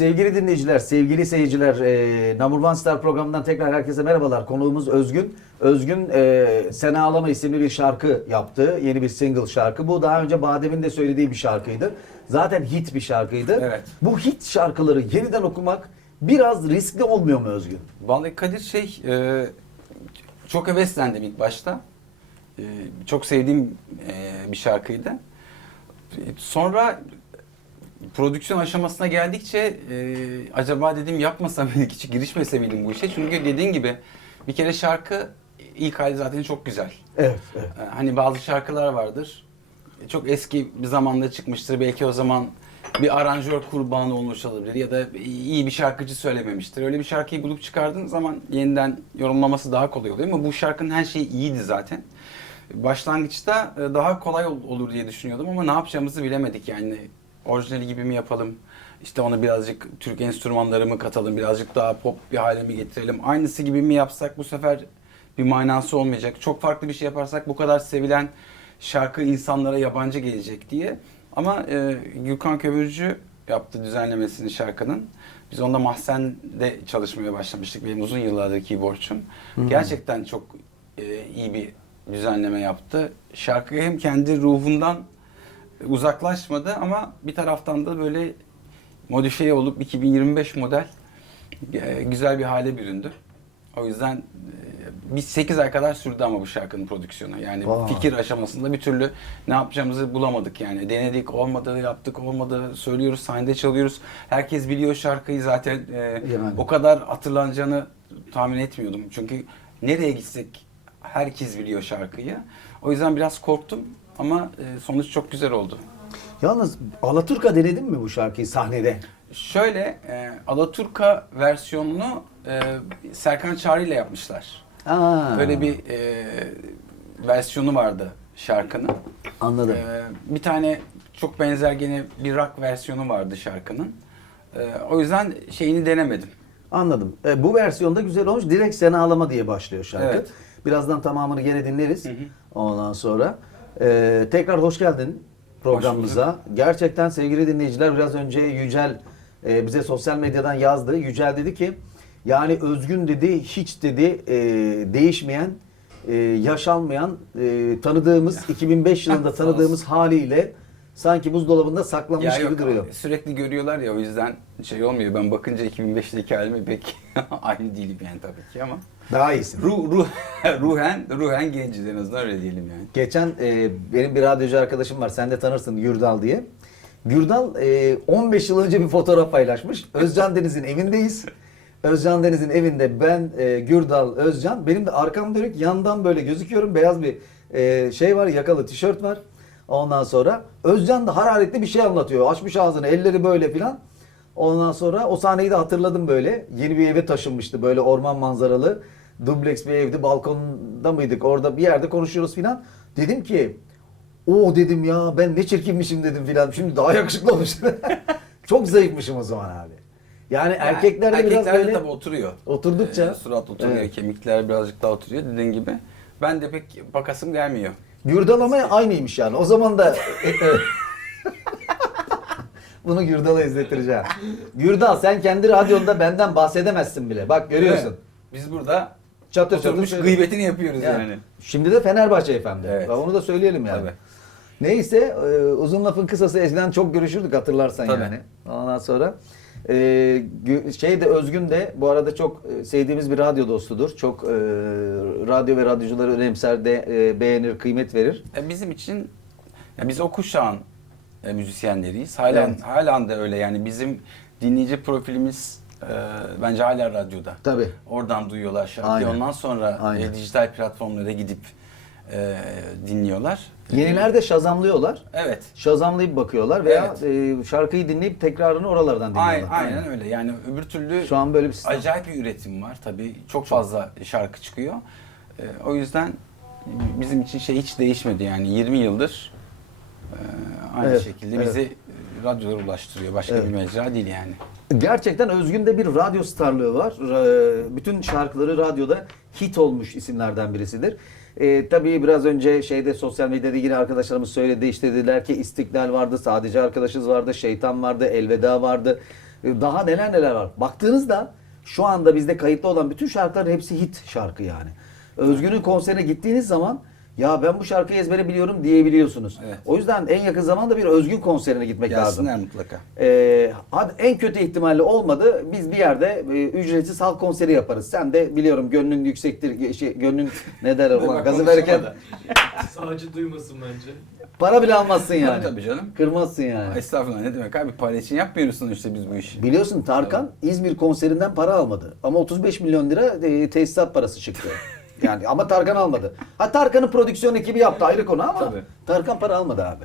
Sevgili dinleyiciler, sevgili seyirciler, e, Number One Star programından tekrar herkese merhabalar. Konuğumuz Özgün. Özgün e, Sen Ağlama isimli bir şarkı yaptı. Yeni bir single şarkı. Bu daha önce Badem'in de söylediği bir şarkıydı. Zaten hit bir şarkıydı. Evet. Bu hit şarkıları yeniden okumak biraz riskli olmuyor mu Özgün? Vallahi Kadir şey e, çok heveslendim ilk başta. E, çok sevdiğim e, bir şarkıydı. E, Sonra prodüksiyon aşamasına geldikçe e, acaba dedim yapmasam mıydık hiç girişmese miydim bu işe? Çünkü dediğin gibi bir kere şarkı ilk hali zaten çok güzel. Evet. evet. E, Hani bazı şarkılar vardır. E, Çok eski bir zamanda çıkmıştır. Belki o zaman bir aranjör kurbanı olmuş olabilir ya da iyi bir şarkıcı söylememiştir. Öyle bir şarkıyı bulup çıkardığın zaman yeniden yorumlaması daha kolay oluyor ama bu şarkının her şeyi iyiydi zaten. Başlangıçta e, daha kolay ol- olur diye düşünüyordum ama ne yapacağımızı bilemedik yani. Orijinali gibi mi yapalım? İşte onu birazcık Türk enstrümanları mı katalım? Birazcık daha pop bir hale mi getirelim? Aynısı gibi mi yapsak bu sefer bir manası olmayacak. Çok farklı bir şey yaparsak bu kadar sevilen şarkı insanlara yabancı gelecek diye. Ama e, Gürkan Kömürcü yaptı düzenlemesini şarkının. Biz onda Mahsen'de çalışmaya başlamıştık. Benim uzun yıllardır keyboardçum. Gerçekten çok e, iyi bir düzenleme yaptı. Şarkı hem kendi ruhundan uzaklaşmadı ama bir taraftan da böyle modifiye olup 2025 model e, güzel bir hale büründü. O yüzden e, bir 8 ay kadar sürdü ama bu şarkının prodüksiyonu. Yani Vay. fikir aşamasında bir türlü ne yapacağımızı bulamadık yani. Denedik, olmadı, yaptık, olmadı, söylüyoruz, sahnede çalıyoruz. Herkes biliyor şarkıyı zaten. e, Yani. O kadar hatırlanacağını tahmin etmiyordum. Çünkü nereye gitsek herkes biliyor şarkıyı. O yüzden biraz korktum ama e, sonuç çok güzel oldu. Yalnız Alaturka denedin mi bu şarkıyı sahnede? Şöyle e, Alaturka versiyonunu e, Serkan Çağrı ile yapmışlar. Aa, Böyle bir e, versiyonu vardı şarkının. Anladım. E, bir tane çok benzer gene bir rock versiyonu vardı şarkının. E, o yüzden şeyini denemedim. Anladım. E, bu versiyonda güzel olmuş. Direkt Sen Ağlama diye başlıyor şarkı. Evet. Birazdan tamamını gene dinleriz. Hı hı. Ondan sonra. E, tekrar hoş geldin programımıza. Gerçekten sevgili dinleyiciler biraz önce Yücel e, bize sosyal medyadan yazdı. Yücel dedi ki yani Özgün dedi hiç dedi e, değişmeyen e, yaşanmayan e, tanıdığımız 2005 yılında tanıdığımız haliyle sanki buzdolabında saklanmış Ya gibi yok, duruyor. Sürekli görüyorlar ya o yüzden şey olmuyor. Ben bakınca 2005'teki halime pek aynı değilim yani tabii ki ama. Daha iyisin. Ruh, ruh, ruhen, ruhen genciz en azından öyle diyelim yani. Geçen e, benim bir radyocu arkadaşım var. Sen de tanırsın Gürdal diye. Gürdal e, 15 yıl önce bir fotoğraf paylaşmış. Özcan Deniz'in evindeyiz. Özcan Deniz'in evinde ben e, Gürdal Özcan. Benim de arkam dönük yandan böyle gözüküyorum. Beyaz bir e, şey var yakalı tişört var. Ondan sonra Özcan da hararetli bir şey anlatıyor. Açmış ağzını elleri böyle filan. Ondan sonra o sahneyi de hatırladım böyle. Yeni bir eve taşınmıştı böyle orman manzaralı. Dubleks bir evdi. Balkonda mıydık? Orada bir yerde konuşuyoruz filan. Dedim ki o dedim ya ben ne çirkinmişim dedim filan. Şimdi daha yakışıklı olmuş. Çok zayıfmışım o zaman abi. Yani erkeklerde biraz Erkeklerde böyle tabii oturuyor. oturdukça Ee, surat oturuyor, Evet. kemikler birazcık daha oturuyor dediğin gibi. Ben de pek bakasım gelmiyor. Gürdal ama aynıymış yani. O zaman da Bunu Gürdal'a izlettireceğim. Gürdal sen kendi radyonda benden bahsedemezsin bile. Bak görüyorsun. Biz burada Çatır çatır oturmuş söylüyor. gıybetini yapıyoruz yani. Yani. Şimdi de Fenerbahçe FM'de. Evet. Onu da söyleyelim yani. Tabii. Neyse e, uzun lafın kısası eskiden çok görüşürdük hatırlarsan Tabii. yani. Ondan sonra e, gü- şey de Özgün de bu arada çok e, sevdiğimiz bir radyo dostudur. Çok e, radyo ve radyocuları önemser de e, beğenir, kıymet verir. E, bizim için ya biz o kuşağın e, müzisyenleriyiz. Halen Evet. halen de öyle yani bizim dinleyici profilimiz e, bence hala radyoda. Tabii. Oradan duyuyorlar şarkıyı. Aynen. Ondan sonra Aynen. e, dijital platformlara gidip e, dinliyorlar. Yeniler de şazamlıyorlar. Evet. Şazamlayıp bakıyorlar veya e, şarkıyı dinleyip tekrarını oralardan dinliyorlar. Aynen, aynen öyle. Yani öbür türlü Şu an böyle bir sistem. acayip bir üretim var tabii. Çok fazla şarkı çıkıyor. E, o yüzden bizim için şey hiç değişmedi yani 20 yıldır e, aynı Evet, şekilde evet. bizi radyolara ulaştırıyor. Başka bir mecra değil yani. Gerçekten Özgün'de bir radyo starlığı var. Ra- Bütün şarkıları radyoda hit olmuş isimlerden birisidir. Ee, tabii biraz önce şeyde sosyal medyada yine arkadaşlarımız söyledi işte dediler ki İstiklal vardı, sadece arkadaşız vardı, şeytan vardı, elveda vardı. E, Daha neler neler var. Baktığınızda şu anda bizde kayıtlı olan bütün şarkıların hepsi hit şarkı yani. Özgün'ün konserine gittiğiniz zaman ya ben bu şarkıyı ezbere biliyorum diyebiliyorsunuz. Evet. O yüzden en yakın zamanda bir Özgün konserine gitmek lazım. Gelsinler mutlaka. Ee, hadi en kötü ihtimalle olmadı. Biz bir yerde e, ücretsiz halk konseri yaparız. Sen de biliyorum gönlün yüksektir. Şey, gönlün ne ulan Bak, gazı verirken Sağcı duymasın bence. para bile almazsın yani. Tabii canım. Kırmazsın yani. Estağfurullah ne demek abi para için yapmıyoruz sonuçta biz bu işi. Biliyorsun Tarkan İzmir konserinden para almadı. Ama 35 milyon lira e, tesisat parası çıktı. Yani ama Tarkan almadı. Ha Tarkan'ın prodüksiyon ekibi yaptı ayrı konu ama Tabii. Tarkan para almadı abi.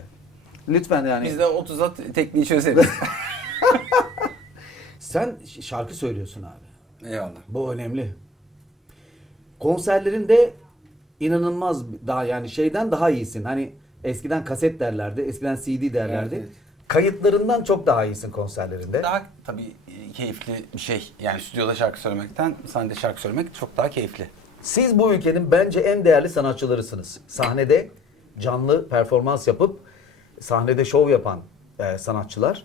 Lütfen yani. Biz de 30'a t- tekniği çözeriz. Sen şarkı söylüyorsun abi. Eyvallah. Bu önemli. Konserlerinde inanılmaz daha yani şeyden daha iyisin. Hani eskiden kaset derlerdi, eskiden CD derlerdi. Evet, evet. Kayıtlarından çok daha iyisin konserlerinde. Daha tabii e, keyifli bir şey. Yani stüdyoda şarkı söylemekten sahnede şarkı söylemek çok daha keyifli. Siz bu ülkenin bence en değerli sanatçılarısınız. Sahnede canlı performans yapıp sahnede şov yapan e, sanatçılar.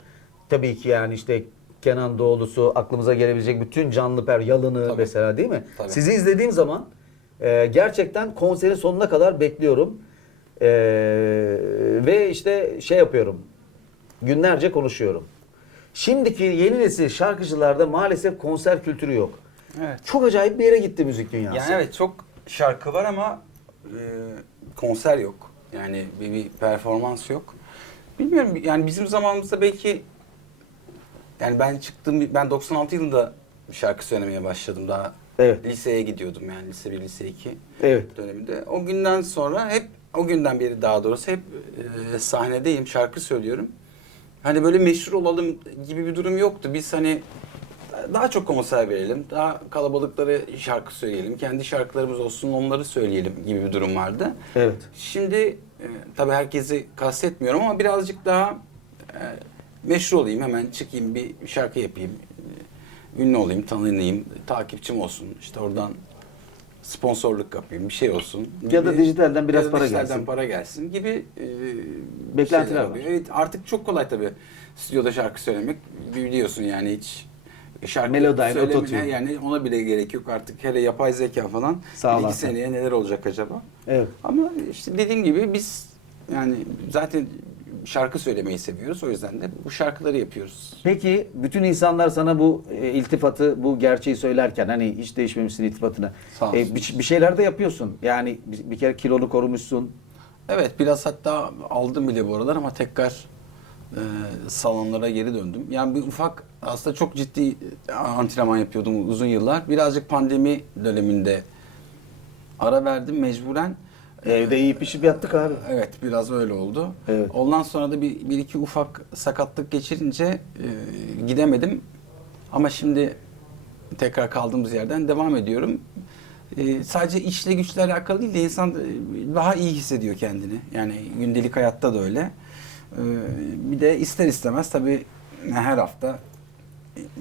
Tabii ki yani işte Kenan Doğulusu, aklımıza gelebilecek bütün canlı per yalını Tabii. mesela değil mi? Tabii. Sizi izlediğim zaman e, gerçekten konserin sonuna kadar bekliyorum. E, ve işte şey yapıyorum. Günlerce konuşuyorum. Şimdiki yeni nesil şarkıcılarda maalesef konser kültürü yok. Evet. Çok acayip bir yere gitti müzik dünyası. Yani evet çok şarkı var ama e, konser yok. Yani bir, bir performans yok. Bilmiyorum yani bizim zamanımızda belki yani ben çıktım ben 96 yılında şarkı söylemeye başladım daha Evet. liseye gidiyordum yani lise 1 lise 2 Evet. döneminde. O günden sonra hep o günden beri daha doğrusu hep e, sahnedeyim, şarkı söylüyorum. Hani böyle meşhur olalım gibi bir durum yoktu. Biz hani daha çok konser verelim, daha kalabalıkları şarkı söyleyelim, kendi şarkılarımız olsun onları söyleyelim gibi bir durum vardı. Evet. Şimdi e, tabii herkesi kastetmiyorum ama birazcık daha e, meşhur olayım, hemen çıkayım bir şarkı yapayım, e, ünlü olayım, tanınayım, takipçim olsun, işte oradan sponsorluk yapayım, bir şey olsun. Ya da dijitalden biraz ya da para dijitalden gelsin. para gelsin gibi e, Beklentiler var. Evet artık çok kolay tabii stüdyoda şarkı söylemek biliyorsun yani hiç şarkı Melodyne, söylemene ototune. yani ona bile gerek yok artık hele yapay zeka falan. Sağ bir ol iki Hasan. seneye neler olacak acaba? Evet. Ama işte dediğim gibi biz yani zaten şarkı söylemeyi seviyoruz. O yüzden de bu şarkıları yapıyoruz. Peki bütün insanlar sana bu e, iltifatı, bu gerçeği söylerken hani hiç değişmemişsin iltifatını. Sağ olsun. E, bir, bir şeyler de yapıyorsun. Yani bir, bir kere kilonu korumuşsun. Evet biraz hatta aldım bile bu aralar ama tekrar e, salonlara geri döndüm. Yani bir ufak aslında çok ciddi antrenman yapıyordum uzun yıllar. Birazcık pandemi döneminde ara verdim mecburen. Evde iyi pişip yattık abi. Evet biraz öyle oldu. Evet. Ondan sonra da bir, bir iki ufak sakatlık geçirince e, gidemedim. Ama şimdi tekrar kaldığımız yerden devam ediyorum. E, sadece işle güçle alakalı değil de insan e, daha iyi hissediyor kendini. Yani gündelik hayatta da öyle. E, bir de ister istemez tabii her hafta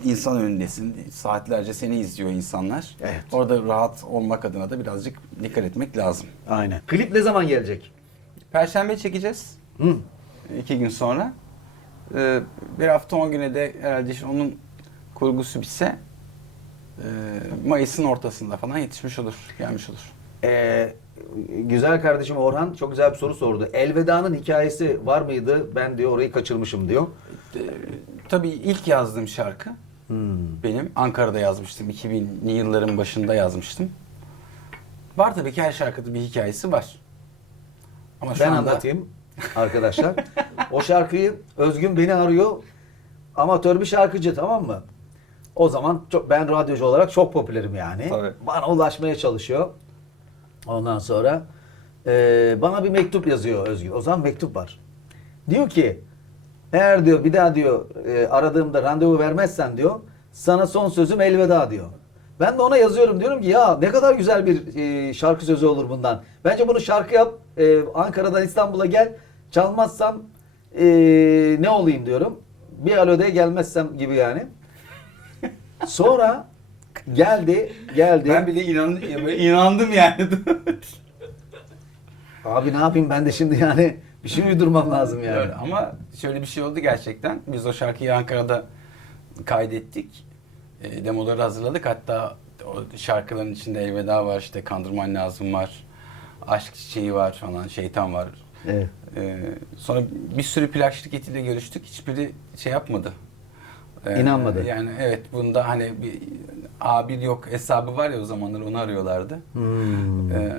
insan önündesin. Saatlerce seni izliyor insanlar. Evet. Orada rahat olmak adına da birazcık dikkat etmek lazım. Aynen. Klip ne zaman gelecek? Perşembe çekeceğiz. Hı. iki gün sonra. Ee, bir hafta on güne de herhalde işte onun kurgusu bitse e, Mayıs'ın ortasında falan yetişmiş olur, gelmiş olur. Ee, güzel kardeşim Orhan çok güzel bir soru sordu. Elveda'nın hikayesi var mıydı? Ben diyor orayı kaçırmışım diyor. Ee, tabii ilk yazdığım şarkı Hmm. benim. Ankara'da yazmıştım. 2000'li yılların başında yazmıştım. Var tabii ki her şarkıda bir hikayesi var. Ama şu Ben anda anlatayım arkadaşlar. o şarkıyı Özgün beni arıyor. Amatör bir şarkıcı tamam mı? O zaman çok ben radyocu olarak çok popülerim yani. Tabii. Bana ulaşmaya çalışıyor. Ondan sonra e, bana bir mektup yazıyor Özgün. O zaman mektup var. Diyor ki eğer diyor bir daha diyor e, aradığımda randevu vermezsen diyor sana son sözüm elveda diyor. Ben de ona yazıyorum diyorum ki ya ne kadar güzel bir e, şarkı sözü olur bundan. Bence bunu şarkı yap. e, Ankara'dan İstanbul'a gel. Çalmazsam e, ne olayım diyorum. Bir alöde gelmezsem gibi yani. Sonra geldi, geldi. ben bile inandım, inandım yani. Abi ne yapayım ben de şimdi yani bir şey uydurmam lazım yani. Öyle. Ama şöyle bir şey oldu gerçekten. Biz o şarkıyı Ankara'da kaydettik. E, demoları hazırladık. Hatta o şarkıların içinde Elveda var, işte Kandırman Lazım var. Aşk Çiçeği var falan, Şeytan var. Evet. E, sonra bir sürü plak şirketiyle görüştük. Hiçbiri şey yapmadı. E, İnanmadı. Yani evet bunda hani bir A1 yok hesabı var ya o zamanlar onu arıyorlardı. Hmm. Ee,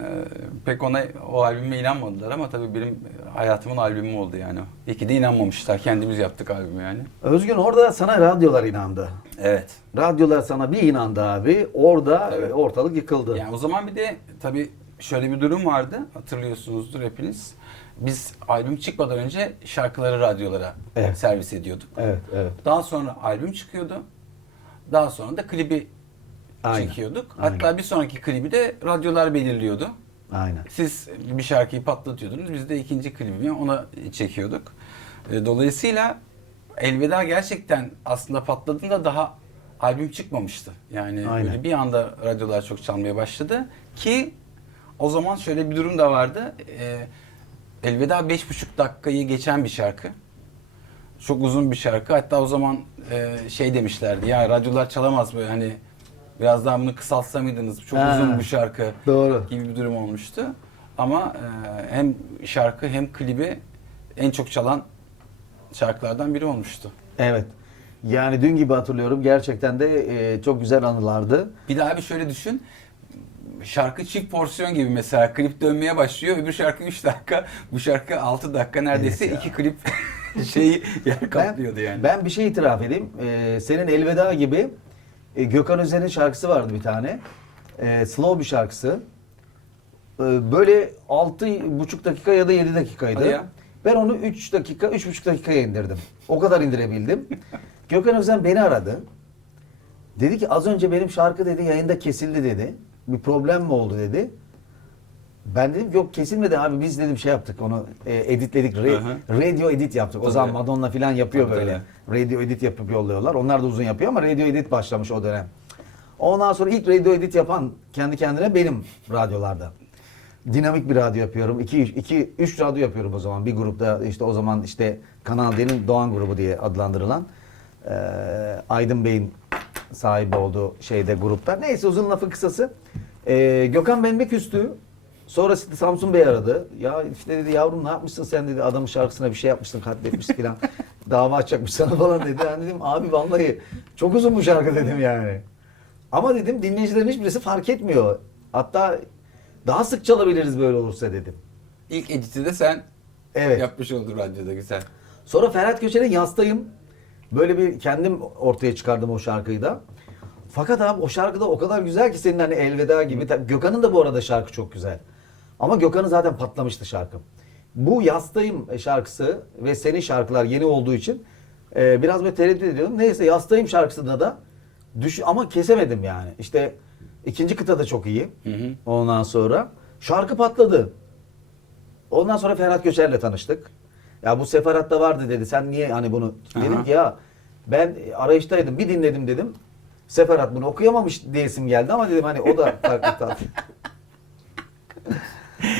pek ona o albüme inanmadılar ama tabii benim hayatımın albümü oldu yani. İyi ki de inanmamışlar. Kendimiz yaptık albümü yani. Özgün orada sana radyolar inandı. Evet. Radyolar sana bir inandı abi. Orada Evet. ortalık yıkıldı. Yani o zaman bir de tabii şöyle bir durum vardı. Hatırlıyorsunuzdur hepiniz. Biz albüm çıkmadan önce şarkıları radyolara Evet. servis ediyorduk. Evet, evet. Daha sonra albüm çıkıyordu. Daha sonra da klibi Aynen. çekiyorduk. Aynen. Hatta bir sonraki klibi de radyolar belirliyordu. Aynen. Siz bir şarkıyı patlatıyordunuz. Biz de ikinci klibini ona çekiyorduk. E, Dolayısıyla Elveda gerçekten aslında patladığında daha albüm çıkmamıştı. Yani Aynen. böyle bir anda radyolar çok çalmaya başladı. Ki o zaman şöyle bir durum da vardı. E, Elveda beş buçuk dakikayı geçen bir şarkı. Çok uzun bir şarkı. Hatta o zaman e, şey demişlerdi ya radyolar çalamaz böyle hani biraz daha bunu kısaltsa mıydınız? Çok Ha. uzun bir şarkı Doğru. gibi bir durum olmuştu. Ama e, hem şarkı hem klibi en çok çalan şarkılardan biri olmuştu. Evet. Yani dün gibi hatırlıyorum. Gerçekten de e, çok güzel anılardı. Bir daha bir şöyle düşün. Şarkı çift porsiyon gibi mesela klip dönmeye başlıyor. Öbür şarkı 3 dakika. Bu şarkı 6 dakika neredeyse Evet ya. iki klip şeyi yer kaplıyordu yani. Ben bir şey itiraf edeyim. Ee, senin Elveda gibi e, Gökhan Özen'in şarkısı vardı bir tane. Ee, slow bir şarkısı. Ee, böyle altı buçuk dakika ya da 7 dakikaydı. Ya. Ben onu 3 dakika, üç buçuk dakikaya indirdim. O kadar indirebildim. Gökhan Özen beni aradı. Dedi ki az önce benim şarkı dedi yayında kesildi dedi. Bir problem mi oldu dedi. Ben dedim yok kesilmedi abi biz dedim şey yaptık onu e, editledik. Re- radio edit yaptık. O Tabii. zaman Madonna falan yapıyor Tabii, böyle. Radio edit yapıp yolluyorlar. Onlar da uzun yapıyor ama radio edit başlamış o dönem. Ondan sonra ilk radio edit yapan kendi kendine benim radyolarda. Dinamik bir radyo yapıyorum. 2 2 3 radyo yapıyorum o zaman. Bir grupta işte o zaman işte Kanal D'nin Doğan grubu diye adlandırılan eee Aydın Bey'in sahibi olduğu şeyde grupta. Neyse uzun lafı kısası. Eee Gökhan benimle küstü. Sonra Samsun Bey aradı. Ya işte dedi yavrum ne yapmışsın sen dedi adamın şarkısına bir şey yapmışsın katletmişsin falan. Dava açacakmış sana falan dedi. Ben dedim abi vallahi çok uzun bu şarkı dedim yani. Ama dedim dinleyicilerin hiçbirisi fark etmiyor. Hatta daha sık çalabiliriz böyle olursa dedim. İlk editi de sen Evet. yapmış oldun radyoda güzel. Sonra Ferhat Köçer'in Yastayım. Böyle bir kendim ortaya çıkardım o şarkıyı da. Fakat abi o şarkı da o kadar güzel ki senin hani Elveda gibi. Tabii Gökhan'ın da bu arada şarkı çok güzel. Ama Gökhan'ın zaten patlamıştı şarkı. Bu Yastayım şarkısı ve senin şarkılar yeni olduğu için e, biraz böyle tereddüt ediyordum. Neyse Yastayım şarkısında da düş ama kesemedim yani. İşte ikinci kıta da çok iyi. Hı hı. Ondan sonra şarkı patladı. Ondan sonra Ferhat Köçer'le tanıştık. Ya bu Seferat'ta vardı dedi. Sen niye hani bunu? Dedim Aha. ki ya ben arayıştaydım. Bir dinledim dedim. Seferat bunu okuyamamış diyesim geldi ama dedim hani o da farklı tat.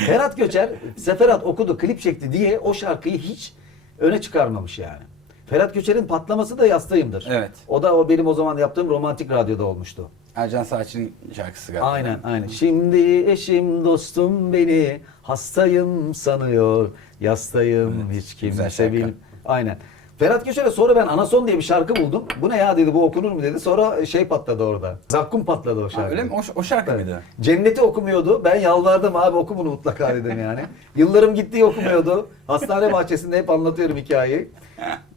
Ferhat Göçer Seferat okudu, klip çekti diye o şarkıyı hiç öne çıkarmamış yani. Ferhat Göçer'in patlaması da yastayımdır. Evet. O da o benim o zaman yaptığım romantik radyoda olmuştu. Ercan Saatçı'nın şarkısı galiba. Aynen aynen. Şimdi eşim dostum beni hastayım sanıyor. Yastayım Evet, hiç güzel kimse şarkı. bil. Aynen. Ferhat Köşer'e sonra ben Anason diye bir şarkı buldum. Bu ne ya dedi bu okunur mu dedi. Sonra şey patladı orada. Zakkum patladı o şarkı. öyle mi? O, o şarkı mıydı? Cenneti okumuyordu. Ben yalvardım abi oku bunu mutlaka dedim yani. Yıllarım gitti okumuyordu. Hastane bahçesinde hep anlatıyorum hikayeyi.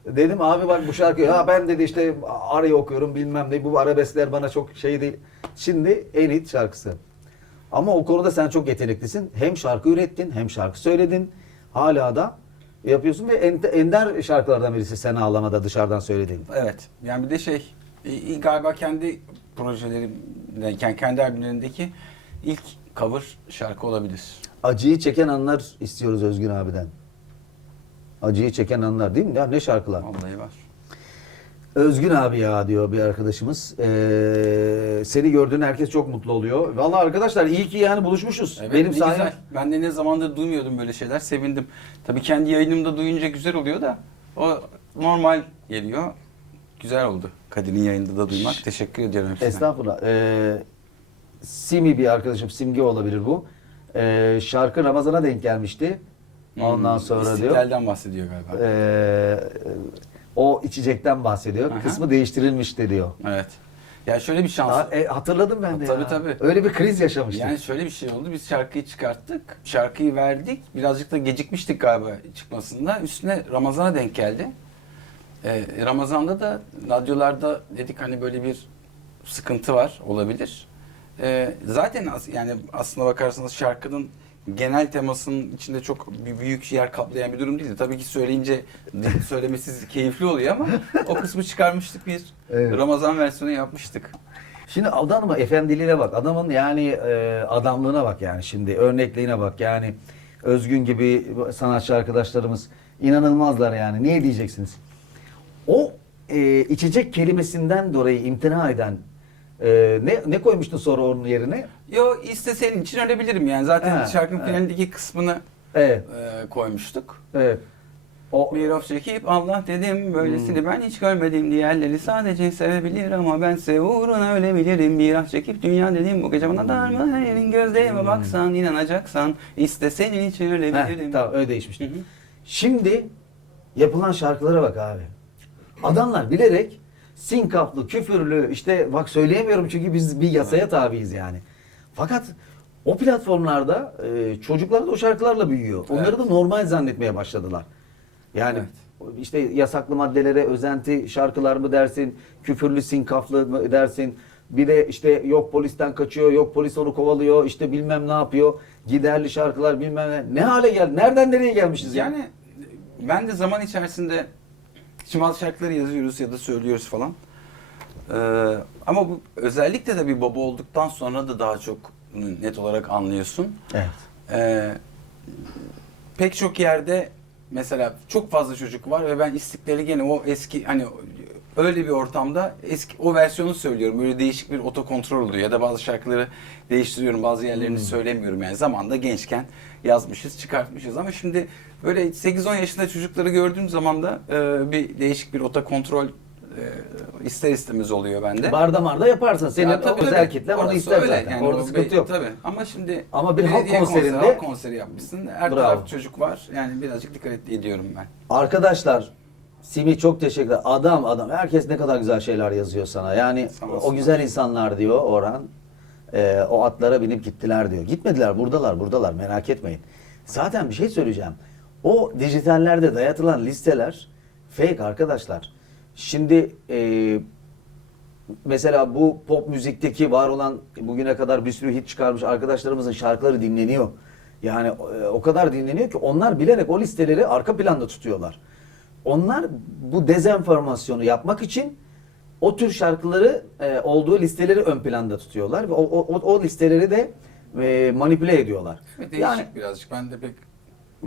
Dedim abi bak bu şarkı ya ben dedi işte arayı okuyorum bilmem ne bu arabeskler bana çok şey değil. Şimdi en hit şarkısı. Ama o konuda sen çok yeteneklisin. Hem şarkı ürettin hem şarkı söyledin. Hala da yapıyorsun ve en- ender şarkılardan birisi sen ağlamada dışarıdan söylediğin. Evet. Yani bir de şey e, galiba kendi projelerimden, kendi albümlerindeki ilk cover şarkı olabilir. Acıyı çeken anlar istiyoruz Özgün abiden. Acıyı çeken anlar değil mi? Ya ne şarkılar? Vallahi var. Özgün abi ya diyor bir arkadaşımız. Ee, seni gördüğün herkes çok mutlu oluyor. Vallahi arkadaşlar iyi ki yani buluşmuşuz. Evet, Benim ne sayem. güzel. Ben de ne zamandır duymuyordum böyle şeyler. Sevindim. Tabii kendi yayınımda duyunca güzel oluyor da o normal geliyor. güzel oldu. Kadir'in yayında da duymak. Teşekkür ediyorum hepsine. Estağfurullah. Ee, Simi bir arkadaşım, Simge olabilir bu. Ee, şarkı Ramazan'a denk gelmişti. Ondan Hmm, sonra diyor. İstiklal'den bahsediyor galiba. ee, o içecekten bahsediyor. Aha. Kısmı değiştirilmişti diyor. Evet. Ya şöyle bir şans. Aa, e, hatırladım ben de Tabii, ya. tabii. Öyle bir kriz yaşamıştık. Yani şöyle bir şey oldu. Biz şarkıyı çıkarttık. Şarkıyı verdik. Birazcık da gecikmiştik galiba çıkmasında. Üstüne Ramazan'a denk geldi. Ee, Ramazan'da da radyolarda dedik hani böyle bir sıkıntı var olabilir. Ee, zaten as- yani aslına bakarsanız şarkının genel temasının içinde çok bir büyük yer kaplayan bir durum değildi. Tabii ki söyleyince söylemesi keyifli oluyor ama o kısmı çıkarmıştık bir Evet. Ramazan versiyonu yapmıştık. Şimdi adamın efendiliğine bak. Adamın yani e, adamlığına bak yani şimdi. Örnekliğine bak. Yani Özgün gibi sanatçı arkadaşlarımız inanılmazlar yani. Niye diyeceksiniz? O e, içecek kelimesinden dolayı imtina eden e, ne, ne koymuştun sonra onun yerine? Yo iste senin için ölebilirim yani. Zaten Ha, şarkının evet. finalindeki kısmını Evet. e, koymuştuk. Evet. O, Mirof çekip Allah dedim böylesini ben hiç görmedim diğerleri sadece sevebilir ama ben ise uğruna ölebilirim bir ah çekip dünya dedim bu gece bana dar mı her yerin gözlerime baksan inanacaksan iste senin için Heh, ölebilirim. tamam öyle değişmişti. Hı hı. Şimdi yapılan şarkılara bak abi. Adamlar bilerek sinkaflı, küfürlü işte bak söyleyemiyorum çünkü biz bir yasaya tabiiz yani. Fakat o platformlarda e, çocuklar da o şarkılarla büyüyor. Onları Evet. da normal zannetmeye başladılar. Yani işte yasaklı maddelere özenti şarkılar mı dersin, küfürlü sinkaflı mı dersin. Bir de işte yok polisten kaçıyor, yok polis onu kovalıyor, işte bilmem ne yapıyor. Giderli şarkılar bilmem ne. Ne hale geldi? Nereden nereye gelmişiz ya? Yani ben de zaman içerisinde şimdi bazı şarkıları yazıyoruz ya da söylüyoruz falan. Ee, ama bu özellikle de bir baba olduktan sonra da daha çok net olarak anlıyorsun. Evet. Ee, pek çok yerde mesela çok fazla çocuk var ve ben istiklali gene o eski hani öyle bir ortamda eski o versiyonu söylüyorum. Böyle değişik bir otokontrol oluyor ya da bazı şarkıları değiştiriyorum. Bazı yerlerini söylemiyorum yani. Zamanda gençken yazmışız, çıkartmışız ama şimdi böyle 8-10 yaşında çocukları gördüğüm zaman da e, bir değişik bir otokontrol e, ister istemez oluyor bende. Barda marda yaparsın. Senin Ya tabii, özel kitlen onu ister öyle. zaten. Yani Orada sıkıntı bir- yok. Tabii. Ama şimdi Ama bir halk belediye konseri, konserinde- halk konseri yapmışsın. Her Bravo. taraf çocuk var. Yani birazcık dikkat ediyorum ben. Arkadaşlar Simi çok teşekkürler. Adam adam. Herkes ne kadar güzel şeyler yazıyor sana. Yani o güzel insanlar diyor Orhan. Ee, o atlara binip gittiler diyor. Gitmediler buradalar buradalar merak etmeyin. Zaten bir şey söyleyeceğim. O dijitallerde dayatılan listeler fake arkadaşlar. Şimdi e, mesela bu pop müzikteki var olan bugüne kadar bir sürü hit çıkarmış arkadaşlarımızın şarkıları dinleniyor. Yani e, o kadar dinleniyor ki onlar bilerek o listeleri arka planda tutuyorlar. Onlar bu dezenformasyonu yapmak için o tür şarkıları e, olduğu listeleri ön planda tutuyorlar ve o, o, o- listeleri de e, manipüle ediyorlar. Değişik Yani birazcık. Ben de pek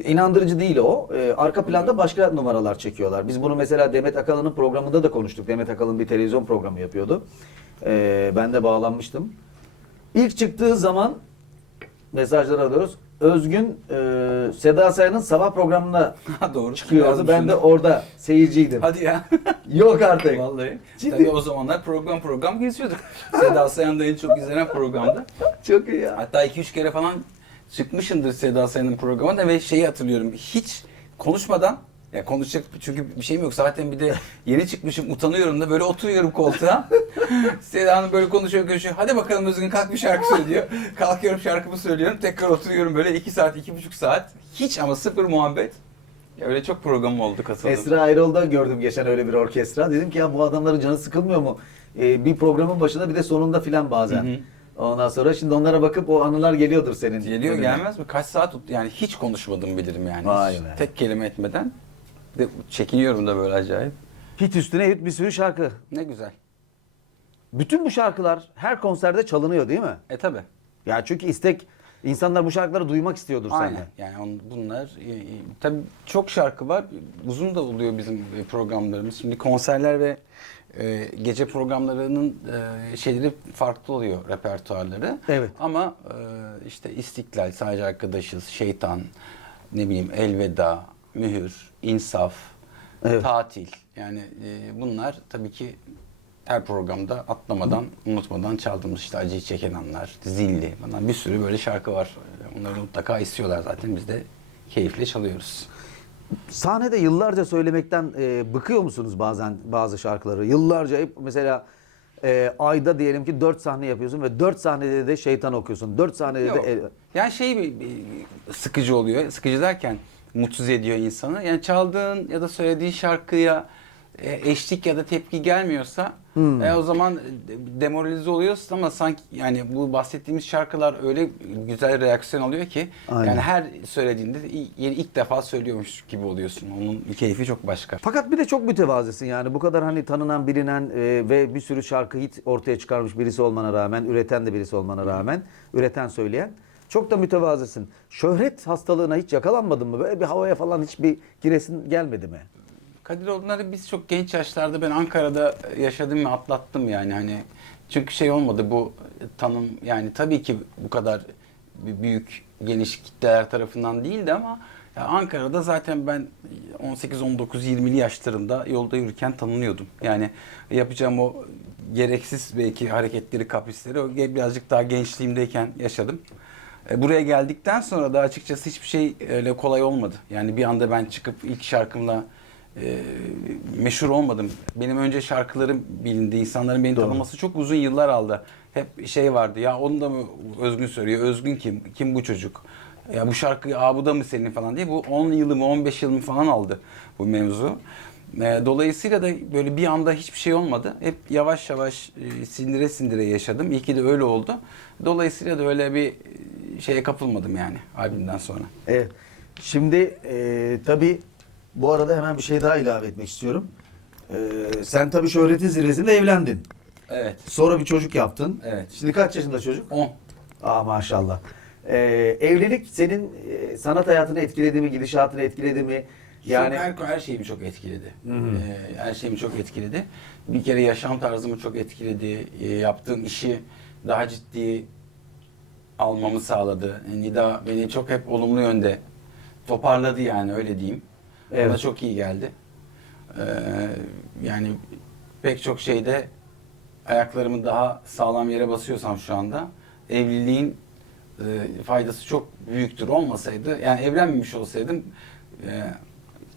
İnandırıcı değil o. Ee, arka planda başka numaralar çekiyorlar. Biz bunu mesela Demet Akalın'ın programında da konuştuk. Demet Akalın bir televizyon programı yapıyordu. Ee, ben de bağlanmıştım. İlk çıktığı zaman mesajlar alıyoruz. Özgün e, Seda Sayan'ın sabah programında Ha, doğru. çıkıyordu. Yazdım Ben de orada seyirciydim. Hadi ya. Yok artık. Vallahi. Ciddi. Tabii o zamanlar program program geziyorduk. Seda Sayan da en çok izlenen programdı. Çok iyi ya. Hatta 2-3 kere falan çıkmışımdır Seda Sayan'ın programına ve şeyi hatırlıyorum. Hiç konuşmadan ya konuşacak çünkü bir şeyim yok. Zaten bir de yeni çıkmışım utanıyorum da böyle oturuyorum koltuğa. Seda Hanım böyle konuşuyor konuşuyor. Hadi bakalım Özgün kalk bir şarkı söylüyor. Kalkıyorum şarkımı söylüyorum. Tekrar oturuyorum böyle 2 saat, 2,5 saat. Hiç ama sıfır muhabbet. Ya öyle çok programım oldu katıldım. Esra Erol'da gördüm geçen öyle bir orkestra. Dedim ki ya bu adamların canı sıkılmıyor mu? Ee, bir programın başında bir de sonunda filan bazen. Hı hı. Ondan sonra şimdi onlara bakıp o anılar geliyordur senin. Geliyor önüne. gelmez mi? Kaç saat yani hiç konuşmadım bilirim yani. Vay Hiç be. Tek kelime etmeden. De, çekiniyorum da böyle acayip. Hit üstüne hit bir sürü şarkı. Ne güzel. Bütün bu şarkılar her konserde çalınıyor değil mi? E tabi. Ya çünkü istek insanlar bu şarkıları duymak istiyordur Aynen. senden. Yani on, bunlar e, e, tabii çok şarkı var. Uzun da oluyor bizim e, programlarımız. Şimdi konserler ve e, gece programlarının e, şeyleri farklı oluyor repertuarları. Evet. Ama e, işte İstiklal, Sadece Arkadaşız, Şeytan, ne bileyim Elveda, Mühür, İnsaf, Evet. Tatil. Yani e, bunlar tabii ki her programda atlamadan, unutmadan çaldığımız işte acıyı çeken anlar, zilli, bunlar bir sürü böyle şarkı var. Onları mutlaka istiyorlar zaten. Biz de keyifle çalıyoruz. Sahnede yıllarca söylemekten e, bıkıyor musunuz bazen bazı şarkıları? Yıllarca hep mesela e, ayda diyelim ki 4 sahne yapıyorsun ve 4 sahnede de şeytan okuyorsun. 4 sahnede Yok. de... Yani şey bir, bir sıkıcı oluyor. Sıkıcı derken mutsuz ediyor insanı. Yani çaldığın ya da söylediğin şarkıya e, eşlik ya da tepki gelmiyorsa Hmm. e, o zaman de- demoralize oluyorsun ama sanki yani bu bahsettiğimiz şarkılar öyle güzel reaksiyon alıyor ki Aynen. yani her söylediğinde ilk defa söylüyormuş gibi oluyorsun. Onun keyfi çok başka. Fakat bir de çok mütevazısın yani bu kadar hani tanınan bilinen e, ve bir sürü şarkı hit ortaya çıkarmış birisi olmana rağmen, üreten de birisi olmana rağmen, üreten söyleyen çok da mütevazısın. Şöhret hastalığına hiç yakalanmadın mı? Böyle bir havaya falan hiç bir giresin gelmedi mi? Kadir onları biz çok genç yaşlarda ben Ankara'da yaşadım ve atlattım yani hani çünkü şey olmadı bu tanım yani tabii ki bu kadar büyük geniş kitleler tarafından değildi ama ya Ankara'da zaten ben 18 19 20'li yaşlarımda yolda yürürken tanınıyordum. Yani yapacağım o gereksiz belki hareketleri, kaprisleri o birazcık daha gençliğimdeyken yaşadım. E, Buraya geldikten sonra da açıkçası hiçbir şey öyle kolay olmadı. Yani bir anda ben çıkıp ilk şarkımla e, meşhur olmadım. Benim önce şarkılarım bilindi. İnsanların beni Doğru. tanıması çok uzun yıllar aldı. Hep şey vardı ya onu da mı Özgün söylüyor? Özgün kim? Kim bu çocuk? Ya bu şarkı Aa, bu da mı senin falan diye. Bu 10 yılımı 15 yılımı falan aldı bu mevzu. E, Dolayısıyla da böyle bir anda hiçbir şey olmadı. Hep yavaş yavaş e, sindire sindire yaşadım. İyi ki de öyle oldu. Dolayısıyla da öyle bir şeye kapılmadım yani albümden sonra. Evet. Şimdi e, tabii bu arada hemen bir şey daha ilave etmek istiyorum. E, sen tabii şöhretin zirvesinde evlendin. Evet. Sonra bir çocuk yaptın. Evet. Şimdi kaç yaşında çocuk? 10. Aa maşallah. Ee, evlilik senin e, sanat hayatını etkiledi mi, gidişatını etkiledi mi? Yani her, her şeyimi çok etkiledi. Hı hı. Ee, her şeyimi çok etkiledi. Bir kere yaşam tarzımı çok etkiledi. Ee, yaptığım işi daha ciddi almamı sağladı. Nida beni çok hep olumlu yönde toparladı yani öyle diyeyim. Evet. Bana çok iyi geldi. Ee, yani pek çok şeyde ayaklarımı daha sağlam yere basıyorsam şu anda evliliğin e, faydası çok büyüktür olmasaydı yani evlenmemiş olsaydım e,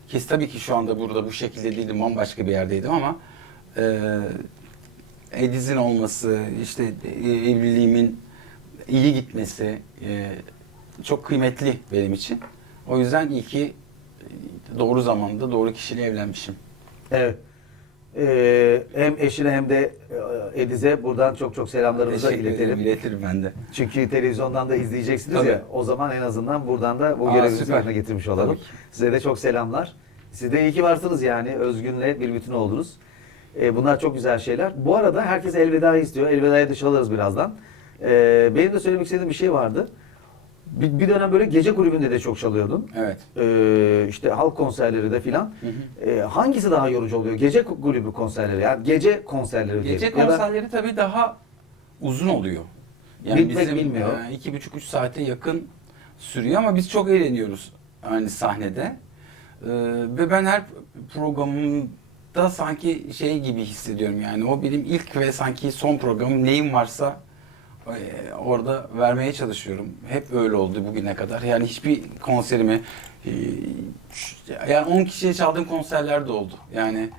kes tabii ki şu anda burada bu şekilde değildim bambaşka bir yerdeydim ama e, Ediz'in olması işte e, evliliğimin iyi gitmesi e, çok kıymetli benim için. O yüzden iyi ki doğru zamanda doğru kişiyle evlenmişim. evet. Ee, hem eşine hem de e, Ediz'e buradan çok çok selamlarımızı Teşekkür ederim, iletelim. iletirim ben de. Çünkü televizyondan da izleyeceksiniz Tabii. ya. O zaman en azından buradan da bu görevimizi yerine getirmiş olalım. Size de çok selamlar. Siz de iyi ki varsınız yani. Özgün'le bir bütün oldunuz. Ee, bunlar çok güzel şeyler. Bu arada herkes elvedayı istiyor. Elveda'ya da çalarız birazdan. Ee, benim de söylemek istediğim bir şey vardı. Bir, bir dönem böyle gece kulübünde de çok çalıyordun. Evet. Ee, işte halk konserleri de filan. Ee, hangisi daha yorucu oluyor? Gece kulübü konserleri yani gece konserleri Gece diyelim. Ya da- konserleri tabii daha uzun oluyor. Bitmek bilmiyor. e, iki buçuk üç saate yakın sürüyor ama biz çok eğleniyoruz yani sahnede. Ee, ve ben her programımda sanki şey gibi hissediyorum yani o benim ilk ve sanki son programım neyim varsa e, orada vermeye çalışıyorum. Hep öyle oldu bugüne kadar. Yani hiçbir konserimi e, yani 10 kişiye çaldığım konserler de oldu. Yani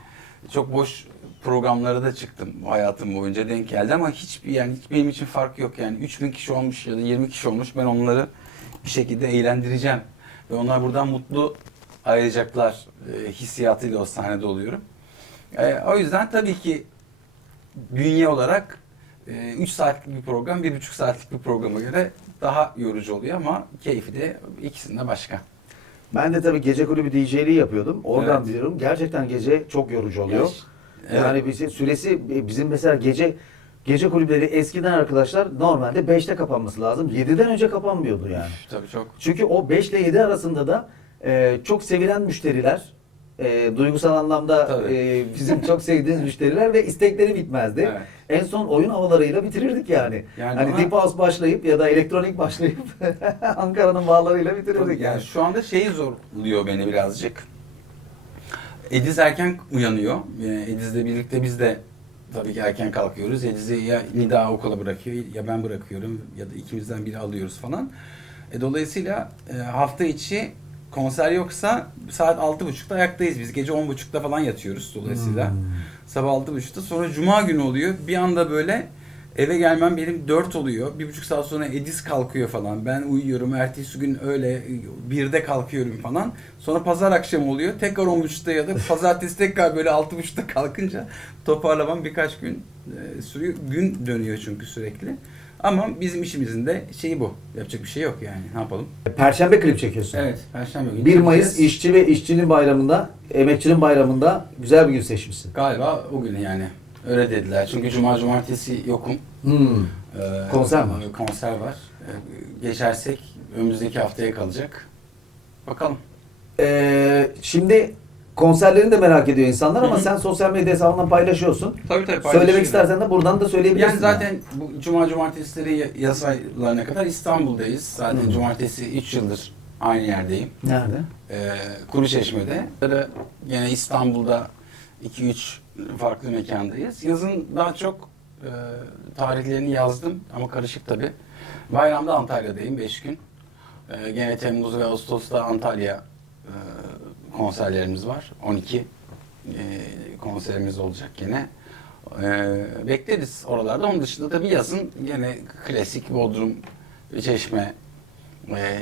çok boş programlara da çıktım hayatım boyunca denk geldi ama hiçbir yani hiç benim için fark yok yani 3000 kişi olmuş ya da 20 kişi olmuş ben onları bir şekilde eğlendireceğim ve onlar buradan mutlu ayrılacaklar e, hissiyatıyla o sahnede oluyorum. E, o yüzden tabii ki bünye olarak 3 saatlik bir program, 1,5 saatlik bir programa göre daha yorucu oluyor ama keyfi de ikisinde başka. Ben de tabii gece kulübü DJ'liği yapıyordum. Oradan Evet. biliyorum. Gerçekten gece çok yorucu oluyor. Evet. Yani bizim süresi bizim mesela gece gece kulüpleri eskiden arkadaşlar normalde 5'te kapanması lazım. 7'den önce kapanmıyordu yani. Üf, Tabii çok. Çünkü o 5 ile 7 arasında da e, çok sevilen müşteriler e, duygusal anlamda Tabii. e, bizim çok sevdiğimiz müşteriler ve istekleri bitmezdi. Evet. En son oyun havalarıyla bitirirdik yani. Yani hani ona- Deep House başlayıp ya da elektronik başlayıp Ankara'nın bağlarıyla bitirirdik yani. yani şu anda şeyi zorluyor beni birazcık. Ediz erken uyanıyor. Ee, Ediz'le birlikte biz de tabii ki erken kalkıyoruz. Ediz'i ya Nida okula bırakıyor ya ben bırakıyorum ya da ikimizden biri alıyoruz falan. E, dolayısıyla e, hafta içi konser yoksa saat 6.30'da ayaktayız biz. Gece 10.30'da falan yatıyoruz dolayısıyla. Sabah 6.30'da sonra cuma günü oluyor. Bir anda böyle eve gelmem benim 4 oluyor. Bir buçuk saat sonra Ediz kalkıyor falan. Ben uyuyorum. Ertesi gün öyle 1'de kalkıyorum falan. Sonra pazar akşamı oluyor. Tekrar 10.30'da ya da pazartesi tekrar böyle 6.30'da kalkınca toparlamam birkaç gün e, sürüyor. Gün dönüyor çünkü sürekli. Ama bizim işimizin de şeyi bu. Yapacak bir şey yok yani. Ne yapalım? Perşembe klip çekiyorsun. Evet. Perşembe günü 1 Mayıs çekeceğiz. işçi ve işçinin bayramında, emekçinin bayramında güzel bir gün seçmişsin. Galiba o gün yani. Öyle dediler. Çünkü cuma cumartesi yokum. Hmm. Ee, Konser var. Konser var. Ee, geçersek önümüzdeki haftaya kalacak. Bakalım. Ee, şimdi konserlerini de merak ediyor insanlar ama Hı hı. sen sosyal medya hesabından paylaşıyorsun. Tabii tabii. Söylemek istersen de buradan da söyleyebilirsin. Yani zaten bu cuma cumartesileri ya- yaz aylarına kadar İstanbul'dayız. Zaten Hı. cumartesi 3 yıldır aynı yerdeyim. Nerede? Ee, Kuruçeşme'de. Yine İstanbul'da 2-3 farklı mekandayız. Yazın daha çok e, tarihlerini yazdım ama karışık tabi. Bayramda Antalya'dayım 5 gün. E, gene Temmuz ve Ağustos'ta Antalya e, konserlerimiz var. 12 e, konserimiz olacak gene. E, bekleriz oralarda. Onun dışında tabi yazın gene klasik Bodrum, Çeşme, e,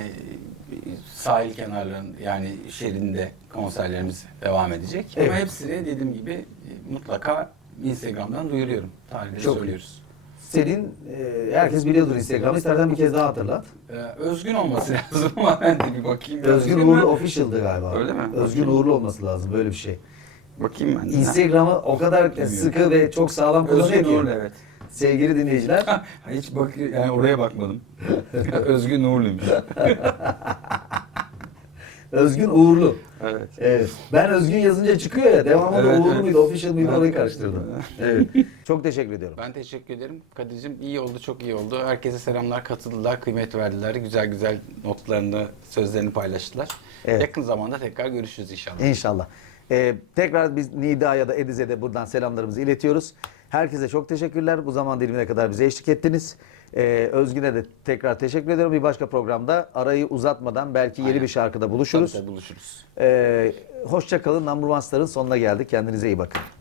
sahil kenarların yani şehrinde konserlerimiz devam edecek. Evet. Ama hepsini dediğim gibi e, mutlaka Instagram'dan duyuruyorum. Tarihleri Çok söylüyoruz. Senin e, herkes biliyordur Instagram'ı. İstersen bir kez daha hatırlat. Ee, özgün olması lazım ama ben de bir bakayım. Özgün? Uğurlu Official'dı galiba. Öyle mi? Özgün Uğurlu olması lazım böyle bir şey. Bakayım ben. de. Instagram'ı o kadar Bilmiyorum. sıkı ve çok sağlam kullanıyor Özgün ki. Uğurlu evet. Sevgili dinleyiciler. Hiç bak yani oraya bakmadım. Özgün Uğurlu'ymuş. Özgün Uğurlu. Evet. Evet. Ben Özgün yazınca çıkıyor ya. Devamında Evet, Uğurlu evet. muydu, official mıydı Evet. orayı karıştırdım. Evet. Çok teşekkür ediyorum. Ben teşekkür ederim. Kadir'cim iyi oldu, çok iyi oldu. Herkese selamlar, katıldılar, kıymet verdiler. Güzel güzel notlarını, sözlerini paylaştılar. Evet. Yakın zamanda tekrar görüşürüz inşallah. İnşallah. Ee, tekrar biz Nida ya da Ediz'e de buradan selamlarımızı iletiyoruz. Herkese çok teşekkürler. Bu zaman dilimine kadar bize eşlik ettiniz. Ee, Özgün'e de tekrar teşekkür ediyorum. Bir başka programda arayı uzatmadan belki yeni Aynen. bir şarkıda buluşuruz. Tabii tabii buluşuruz. Ee, hoşça kalın. Number One Star'ın sonuna geldik. Kendinize iyi bakın.